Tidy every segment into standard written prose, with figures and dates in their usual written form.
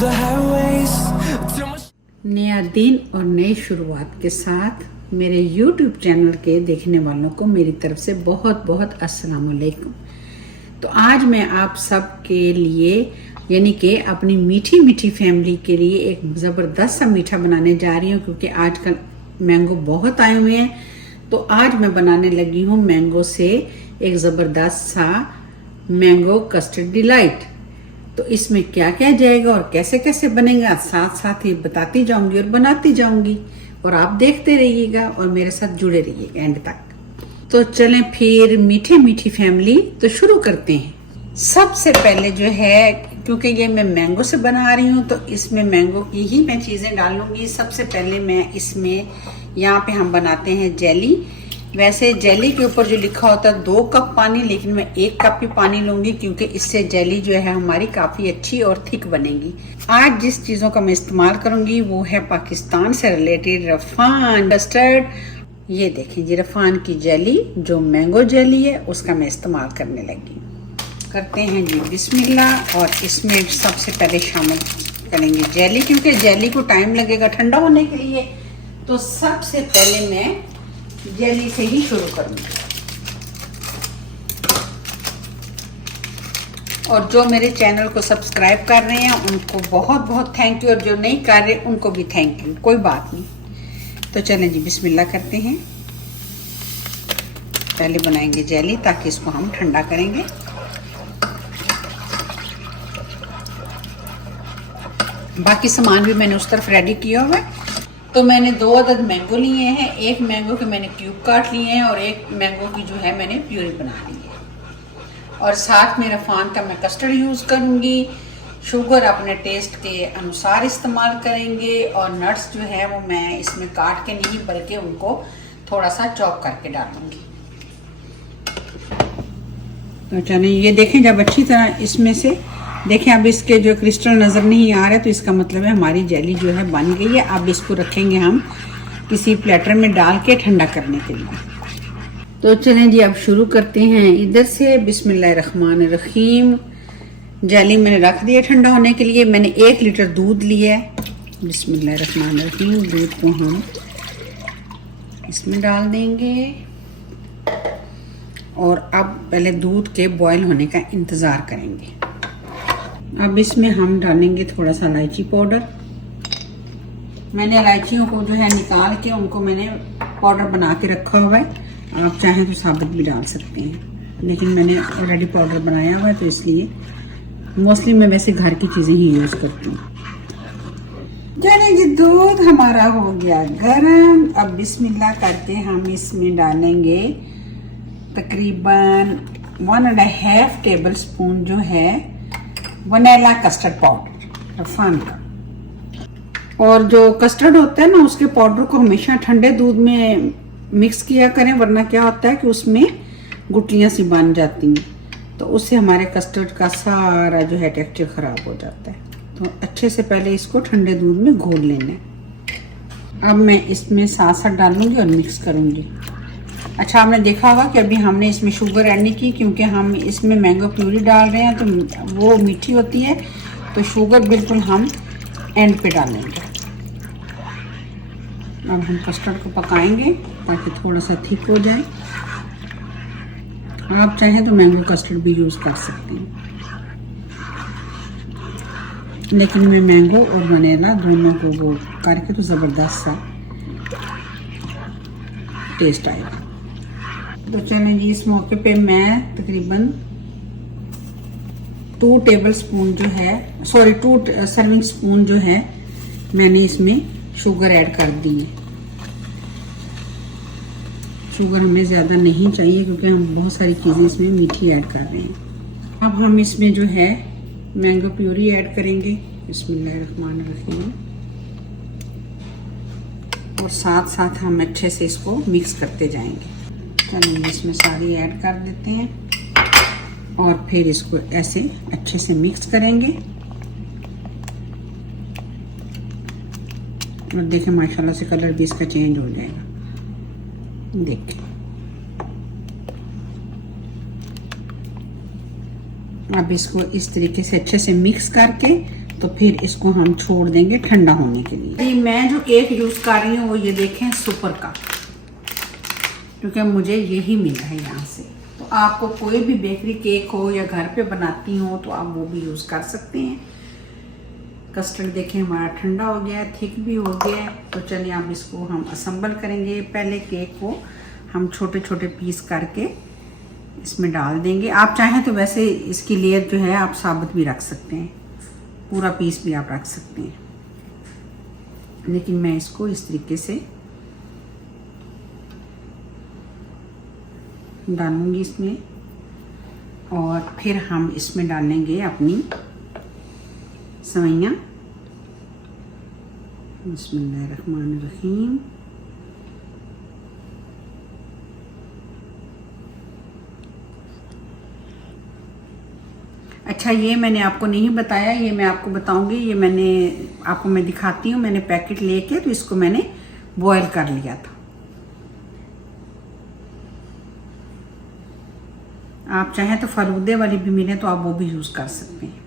the highways till my नया दिन और नई शुरुआत के साथ मेरे YouTube चैनल के देखने वालों को मेरी तरफ से बहुत बहुत अस्सलाम वालेकुम। तो आज मैं आप सब के लिए यानी कि अपनी मीठी मीठी फैमिली के लिए एक ज़बरदस्त सा मीठा बनाने जा रही हूँ, क्योंकि आजकल मैंगो बहुत आए हुए हैं। तो आज मैं बनाने लगी हूँ मैंगो से एक ज़बरदस्त सा मैंगो कस्टर्ड डिलाइट। तो इसमें क्या क्या जाएगा और कैसे कैसे बनेगा साथ साथ ही बताती जाऊंगी और बनाती जाऊंगी, और आप देखते रहिएगा और मेरे साथ जुड़े रहिएगा एंड तक। तो चलें फिर मीठी मीठी फैमिली, तो शुरू करते हैं। सबसे पहले जो है, क्योंकि ये मैं मैंगो से बना रही हूँ तो इसमें मैंगो की ही मैं चीज़ें डालूंगी। सबसे पहले मैं इसमें यहाँ पे हम बनाते हैं जेली। वैसे जेली के ऊपर जो लिखा होता है 2 कप पानी, लेकिन मैं 1 कप ही पानी लूंगी, क्योंकि इससे जेली जो है हमारी काफी अच्छी और थिक बनेगी। आज जिस चीजों का मैं इस्तेमाल करूंगी वो है पाकिस्तान से रिलेटेड रफान कस्टर्ड। ये देखें जी, रफान की जेली जो मैंगो जेली है उसका मैं इस्तेमाल करने लगी। करते हैं जी बिस्मिल्लाह, और इसमें सबसे पहले शामिल करेंगे जेली, क्योंकि जेली को टाइम लगेगा ठंडा होने के लिए। तो सबसे पहले मैं जेली से ही शुरू करूंगी। और जो मेरे चैनल को सब्सक्राइब कर रहे हैं उनको बहुत बहुत थैंक यू, और जो नहीं कर रहे उनको भी थैंक यू, कोई बात नहीं। तो चलें जी बिस्मिल्लाह करते हैं। पहले बनाएंगे जेली, ताकि इसको हम ठंडा करेंगे। बाकी सामान भी मैंने उस तरफ रेडी किया हुआ है। तो मैंने 2 अदद मैंगो लिए हैं। एक मैंगो के मैंने क्यूब काट लिए हैं और एक मैंगो की जो है मैंने प्यूरी बना ली है। और साथ में रफान का मैं कस्टर्ड यूज़ करूँगी। शुगर अपने टेस्ट के अनुसार इस्तेमाल करेंगे, और नट्स जो है वो मैं इसमें काट के नहीं बल्कि उनको थोड़ा सा चॉप करके डालूँगी। तो चलिए ये देखें, जब अच्छी तरह इसमें से देखें, अब इसके जो क्रिस्टल नज़र नहीं आ रहे, तो इसका मतलब है हमारी जेली जो है बन गई है। अब इसको रखेंगे हम किसी प्लेटर में डाल के ठंडा करने के लिए। तो चलें जी अब शुरू करते हैं इधर से। बिस्मिल्लाहिर्रहमानिर्रहीम। जेली मैंने रख दिया ठंडा होने के लिए। मैंने 1 लीटर दूध लिया है। बिस्मिल्लाहिर्रहमानिर्रहीम। दूध को हम इसमें डाल देंगे, और अब पहले दूध के बॉयल होने का इंतज़ार करेंगे। अब इसमें हम डालेंगे थोड़ा सा इलायची पाउडर। मैंने इलायचियों को जो है निकाल के उनको मैंने पाउडर बना के रखा हुआ है। आप चाहें तो साबुत भी डाल सकते हैं, लेकिन मैंने ऑलरेडी पाउडर बनाया हुआ है, तो इसलिए मोस्टली मैं वैसे घर की चीज़ें ही यूज़ करती हूँ। चलिए जी, दूध हमारा हो गया गरम। अब बिस्मिल्लाह करके हम इसमें डालेंगे तकरीबन 1.5 टेबल स्पून जो है वनीला कस्टर्ड पाउडर रफान का। और जो कस्टर्ड होता है ना, उसके पाउडर को हमेशा ठंडे दूध में मिक्स किया करें, वरना क्या होता है कि उसमें गुठलियां सी बन जाती हैं, तो उससे हमारे कस्टर्ड का सारा जो है टेक्सचर ख़राब हो जाता है। तो अच्छे से पहले इसको ठंडे दूध में घोल लेना है। अब मैं इसमें साथ साथ डालूंगी और मिक्स करूंगी। अच्छा, आपने देखा होगा कि अभी हमने इसमें शुगर ऐड नहीं की, क्योंकि हम इसमें मैंगो प्यूरी डाल रहे हैं तो वो मीठी होती है, तो शुगर बिल्कुल हम एंड पे डालेंगे। अब हम कस्टर्ड को पकाएंगे ताकि थोड़ा सा थिक हो जाए। आप चाहें तो मैंगो कस्टर्ड भी यूज़ कर सकते हैं, लेकिन मैं मैंगो और वनीला दोनों को वो करके तो ज़बरदस्त सा टेस्ट आएगा। तो चलें जी, इस मौके पे मैं तकरीबन 2 टेबल स्पून जो है 2 सर्विंग स्पून जो है मैंने इसमें शुगर ऐड कर दी है। शुगर हमें ज़्यादा नहीं चाहिए, क्योंकि हम बहुत सारी चीज़ें इसमें मीठी ऐड कर रहे हैं। अब हम इसमें जो है मैंगो प्यूरी ऐड करेंगे। बिस्मिल्लाहिर्रहमानिर्रहीम। और साथ साथ हम अच्छे से इसको मिक्स करते जाएंगे। चलिए इसमें सारी ऐड कर देते हैं, और फिर इसको ऐसे अच्छे से मिक्स करेंगे। और देखें माशाल्लाह से कलर भी इसका चेंज हो जाएगा। देखिए अब इसको इस तरीके से अच्छे से मिक्स करके तो फिर इसको हम छोड़ देंगे ठंडा होने के लिए। मैं जो केक यूज कर रही हूँ वो ये देखें सुपर का, क्योंकि मुझे यही मिला है यहाँ से। तो आपको कोई भी बेकरी केक हो या घर पे बनाती हो तो आप वो भी यूज कर सकते हैं। कस्टर्ड देखें हमारा ठंडा हो गया है, थिक भी हो गया है। तो चलिए अब इसको हम असम्बल करेंगे। पहले केक को हम छोटे छोटे पीस करके इसमें डाल देंगे। आप चाहें तो वैसे इसकी लेयर जो है आप साबुत भी रख सकते हैं, पूरा पीस भी आप रख सकते हैं, लेकिन मैं इसको इस तरीके से डालूंगी इसमें। और फिर हम इसमें डालेंगे अपनी सवैयाँ। बिस्मिल्लाहिर्रहमानिर्रहीम। अच्छा, ये मैंने आपको नहीं बताया, ये मैं आपको बताऊंगी। ये मैंने आपको मैं दिखाती हूँ। मैंने पैकेट लेके तो इसको मैंने बॉयल कर लिया था। आप चाहें तो फलूदे वाली भी मिले तो आप वो भी यूज कर सकते हैं।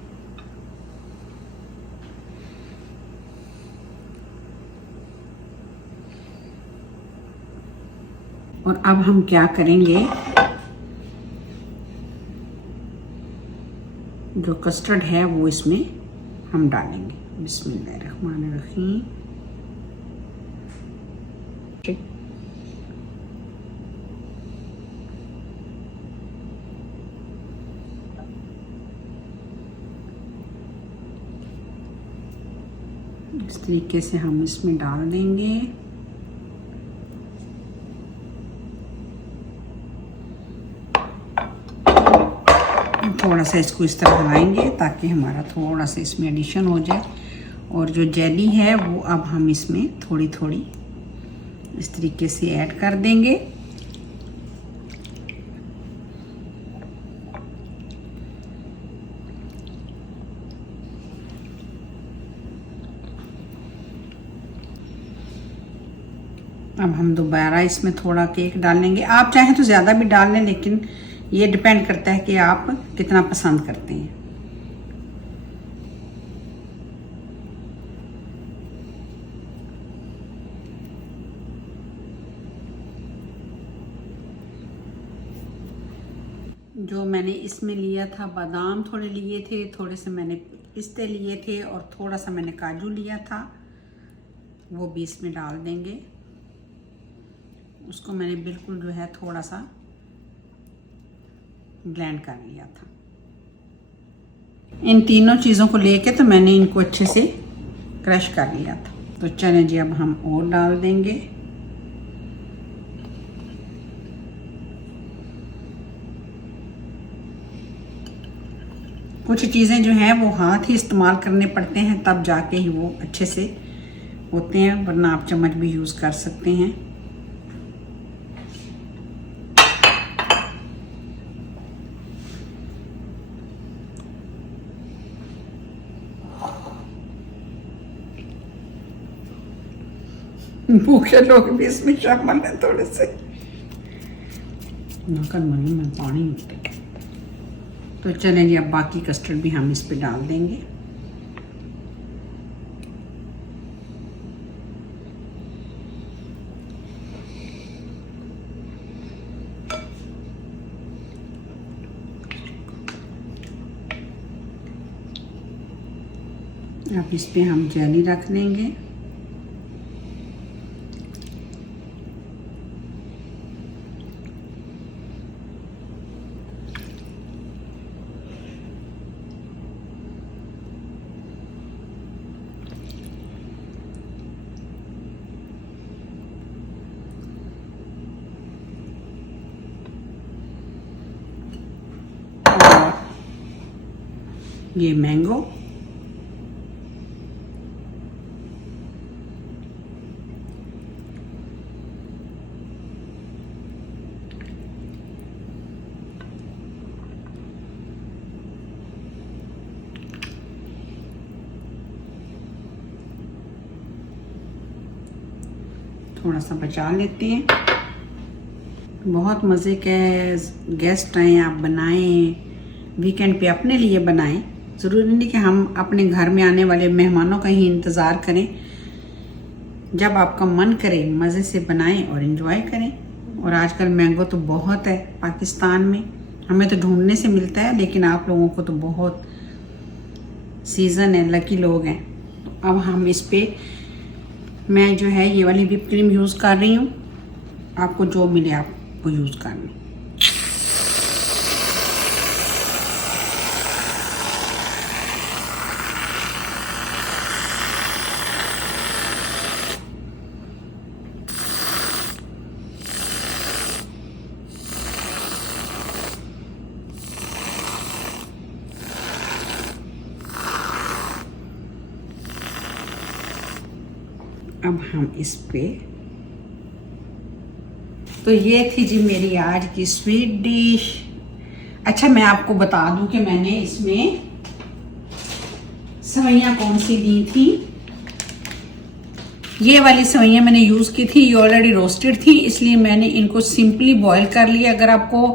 और अब हम क्या करेंगे, जो कस्टर्ड है वो इसमें हम डालेंगे। बिस्मिल्लाहिर्रहमानिर्रहीम। इस तरीके से हम इसमें डाल देंगे। थोड़ा सा इसको इस तरह हिलाएंगे ताकि हमारा थोड़ा सा इसमें एडिशन हो जाए। और जो जेली है वो अब हम इसमें थोड़ी थोड़ी इस तरीके से ऐड कर देंगे। अब हम दोबारा इसमें थोड़ा केक डालेंगे। आप चाहें तो ज़्यादा भी डाल लें, लेकिन ये डिपेंड करता है कि आप कितना पसंद करते हैं। जो मैंने इसमें लिया था, बादाम थोड़े लिए थे, थोड़े से मैंने पिस्ते लिए थे और थोड़ा सा मैंने काजू लिया था, वो भी इसमें डाल देंगे। उसको मैंने बिल्कुल जो है थोड़ा सा ब्लेंड कर लिया था। इन तीनों चीज़ों को लेके तो मैंने इनको अच्छे से क्रश कर लिया था। तो चलें जी, अब हम और डाल देंगे। कुछ चीज़ें जो हैं वो हाथ ही इस्तेमाल करने पड़ते हैं, तब जाके ही वो अच्छे से होते हैं, वरना आप चम्मच भी यूज़ कर सकते हैं। भूखे लोग भी इसमें शामिल है। थोड़े से नकल मनी में पानी उठते। तो चलें जी, अब बाकी कस्टर्ड भी हम इस पे डाल देंगे। अब इस पे हम जेली रख देंगे। ये मैंगो, थोड़ा सा बचा लेते हैं। बहुत मज़े के गेस्ट आए, आप बनाएं, वीकेंड पे अपने लिए बनाएं ज़रूरी नहीं कि हम अपने घर में आने वाले मेहमानों का ही इंतज़ार करें। जब आपका मन करे मज़े से बनाएं और एंजॉय करें। और आजकल मैंगो तो बहुत है पाकिस्तान में, हमें तो ढूंढने से मिलता है, लेकिन आप लोगों को तो बहुत सीज़न है, लकी लोग हैं। तो अब हम इस पे मैं जो है ये वाली व्हिप क्रीम यूज़ कर रही हूँ। आपको जो मिले आपको यूज़ करना। अब हम इस पे, तो ये थी जी मेरी आज की स्वीट डिश। अच्छा, मैं आपको बता दूं कि मैंने इसमें सेवइयां कौन सी दी थी। ये वाली सेवइयां मैंने यूज की थी, ये ऑलरेडी रोस्टेड थी, इसलिए मैंने इनको सिंपली बॉईल कर लिया। अगर आपको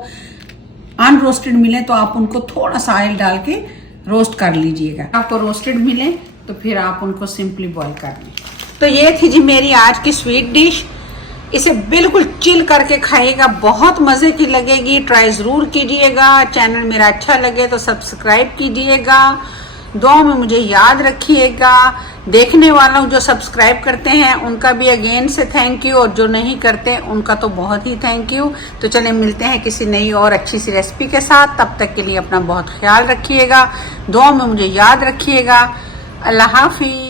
अनरोस्टेड मिले तो आप उनको थोड़ा सा ऑयल डाल के रोस्ट कर लीजिएगा। आपको रोस्टेड मिले तो फिर आप उनको सिंपली बॉईल कर लें। तो ये थी जी मेरी आज की स्वीट डिश। इसे बिल्कुल चिल करके खाइएगा, बहुत मज़े की लगेगी। ट्राई ज़रूर कीजिएगा। चैनल मेरा अच्छा लगे तो सब्सक्राइब कीजिएगा। दुआ में मुझे याद रखिएगा। देखने वालों जो सब्सक्राइब करते हैं उनका भी अगेन से थैंक यू, और जो नहीं करते उनका तो बहुत ही थैंक यू। तो चलें मिलते हैं किसी नई और अच्छी सी रेसिपी के साथ। तब तक के लिए अपना बहुत ख्याल रखिएगा। दुआ में मुझे याद रखिएगा। अल्लाह हाफिज़।